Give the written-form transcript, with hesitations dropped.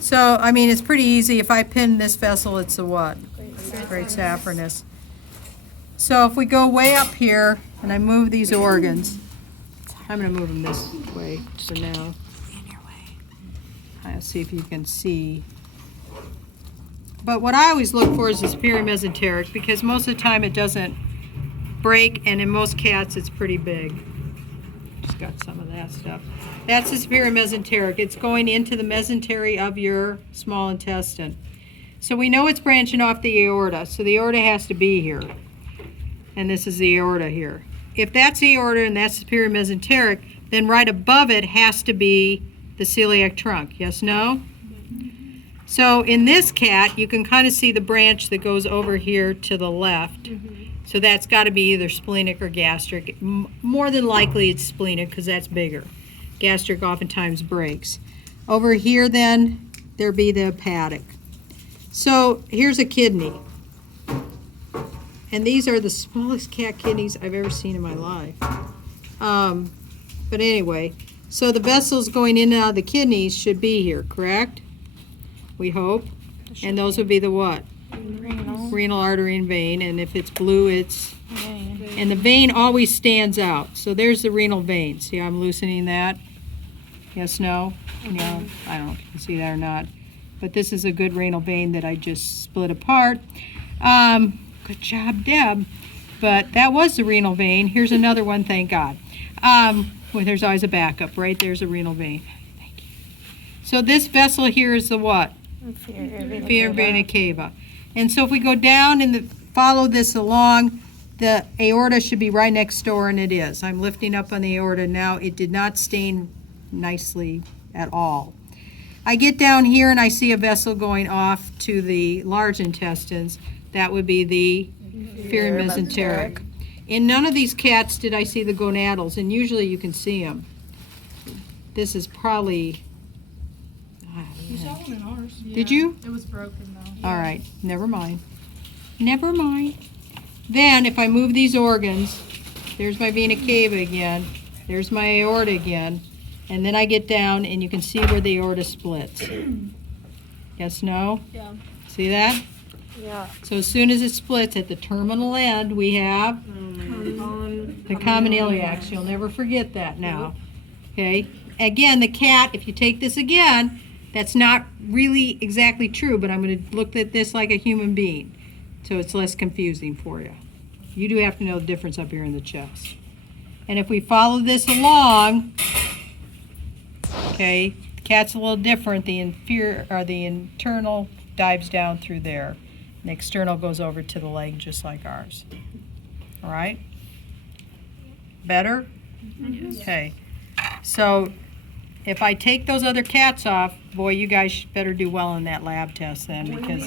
So, I mean, it's pretty easy. If I pin this vessel, it's a what? Great saffronous. So if we go way up here and I move these organs, I'm going to move them this way for now. I'll see if you can see. But what I always look for is the superior mesenteric, because most of the time it doesn't break, and in most cats it's pretty big. Just got some of that stuff. That's the superior mesenteric. It's going into the mesentery of your small intestine. So we know it's branching off the aorta, so the aorta has to be here. And this is the aorta here. If that's the aorta and that's superior mesenteric, then right above it has to be the celiac trunk. Yes, no? So in this cat, you can kind of see the branch that goes over here to the left. So that's got to be either splenic or gastric. More than likely it's splenic because that's bigger. Gastric oftentimes breaks. Over here then, there be the hepatic. So here's a kidney. And these are the smallest cat kidneys I've ever seen in my life. But anyway, so the vessels going in and out of the kidneys should be here, correct? We hope. And those would be the what? Renal artery and vein. And if it's blue, it's vein. And the vein always stands out. So there's the renal vein. See how I'm loosening that? Yes, no? No, I don't know if you can see that or not. But this is a good renal vein that I just split apart. Good job, Deb. But that was the renal vein. Here's another one, thank God. Well, there's always a backup, right? There's a renal vein. Thank you. So this vessel here is the what? Inferior vena cava. And so if we go down and follow this along, the aorta should be right next door, and it is. I'm lifting up on the aorta now. It did not stain nicely at all. I get down here and I see a vessel going off to the large intestines. That would be the inferior mesenteric. In none of these cats did I see the gonadals, and usually you can see them. This is probably... You saw one in ours. Yeah. Did you? It was broken though. All right, never mind. Never mind. Then if I move these organs, there's my vena cava again, there's my aorta again, and then I get down and you can see where the aorta splits. Yes, no? Yeah. See that? Yeah. So as soon as it splits at the terminal end, we have the common iliacs. You'll never forget that now. Okay? Again, the cat, if you take this again, that's not really exactly true, but I'm going to look at this like a human being, so it's less confusing for you. You do have to know the difference up here in the chest. And if we follow this along, okay, the cat's a little different. The inferior or the internal dives down through there. The external goes over to the leg just like ours. All right? Better? Yes. Okay. So if I take those other cats off, boy, you guys better do well in that lab test then, because